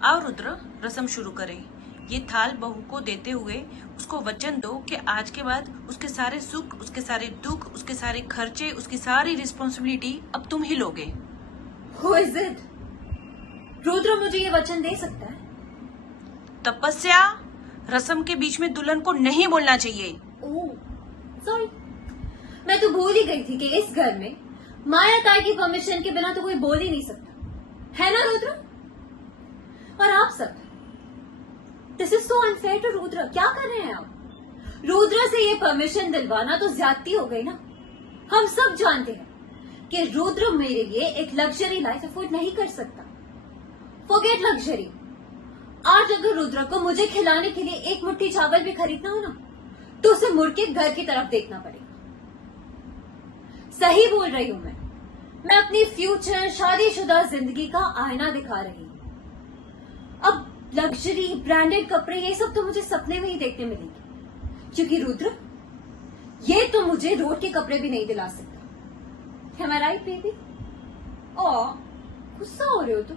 आओ रुद्र, रस्म शुरू करें। ये थाल बहू को देते हुए उसको वचन दो कि आज के बाद उसके सारे सुख, उसके सारे दुख, उसके सारे खर्चे, उसकी सारी रिस्पॉन्सिबिलिटी अब तुम ही लोगे। Who is it? रुद्र मुझे ये वचन दे सकता है? तपस्या, रस्म के बीच में दुल्हन को नहीं बोलना चाहिए। ओह, सॉरी। मैं तो भूल ही गई थी कि इस घर में माया ताई की परमिशन के बिना तो कोई बोल ही नहीं सकता, है ना रुद्र? और आप सब, this is so unfair to Rudra. क्या कर रहे हैं आप? रुद्र से ये परमिशन दिलवाना तो ज्यादती हो गई ना। हम सब जानते हैं कि रुद्र मेरे लिए एक लग्जरी लाइफ अफोर्ड नहीं कर सकता। Forget luxury. आज अगर रुद्र को मुझे खिलाने के लिए एक मुट्ठी चावल भी खरीदना हो ना, तो उसे मुड़ के घर की तरफ देखना पड़ेगा। सही बोल रही हूं मैं अपनी फ्यूचर शादीशुदा जिंदगी का आईना दिखा रही हूं। अब लग्जरी ब्रांडेड कपड़े ये सब तो मुझे सपने में ही देखने मिलेंगे, क्योंकि रुद्र ये तो मुझे रोड के कपड़े भी नहीं दिला सकता। Am I right, baby? ओह, गुस्सा हो रहे हो तुम?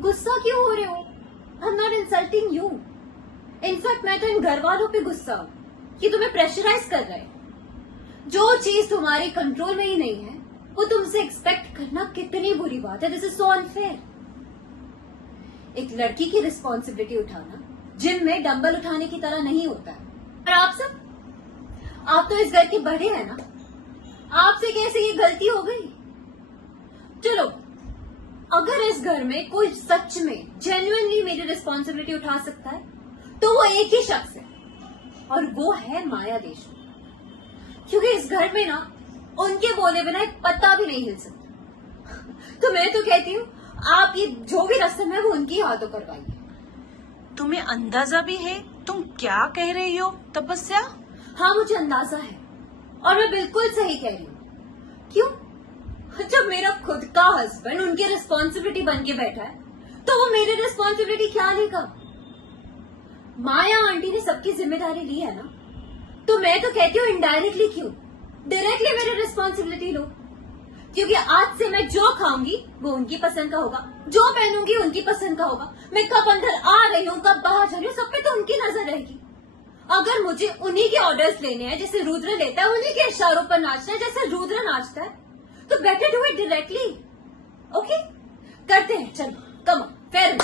गुस्सा क्यों हो रहे हो? I'm not insulting you. In fact मैं तो इन घर वालों पे गुस्सा हूं कि तुम्हें प्रेशराइज कर रहे हैं। जो चीज तुम्हारे कंट्रोल में ही नहीं है वो तुमसे एक्सपेक्ट करना कितनी बुरी बात है। This is so unfair. एक लड़की की रिस्पॉन्सिबिलिटी उठाना जिम में डंबल उठाने की तरह नहीं होता है। और आप सब, आप तो इस घर के बड़े हैं ना, आपसे कैसे ये गलती हो गई? चलो, अगर इस घर में कोई सच में जेन्युइनली मेरी रिस्पॉन्सिबिलिटी उठा सकता है तो वो एक ही शख्स है, और वो है माया देशमुख। क्योंकि इस घर में ना उनके बोले बिना एक पत्ता भी नहीं हिल सकता। तो मैं तो कहती हूँ आप ये जो भी रस्म है वो उनकी हाथों करवाइए। तुम्हें अंदाजा भी है तुम क्या कह रही हो तपस्या? हाँ, मुझे अंदाजा है और मैं बिल्कुल सही कह रही हूँ। क्यों? जब मेरा खुद का हस्बैंड उनकी रिस्पॉन्सिबिलिटी बन के बैठा है तो वो मेरी रिस्पॉन्सिबिलिटी क्या लेगा? माया आंटी ने सबकी जिम्मेदारी ली है ना, तो मैं तो कहती हूँ इनडायरेक्टली क्यों, डायरेक्टली मेरी रिस्पॉन्सिबिलिटी लो। क्योंकि आज से मैं जो खाऊंगी वो उनकी पसंद का होगा, जो पहनूंगी उनकी पसंद का होगा, मैं कब अंदर आ रही हूँ कब बाहर जा रही हूँ सब पे तो उनकी नजर रहेगी। अगर मुझे उन्हीं के ऑर्डर्स लेने हैं जैसे रुद्र लेता है, उन्हीं के इशारों पर नाचना है जैसे रुद्र नाचता है, तो better do it directly. Okay, करते हैं, चलो कम ऑन, फेयर।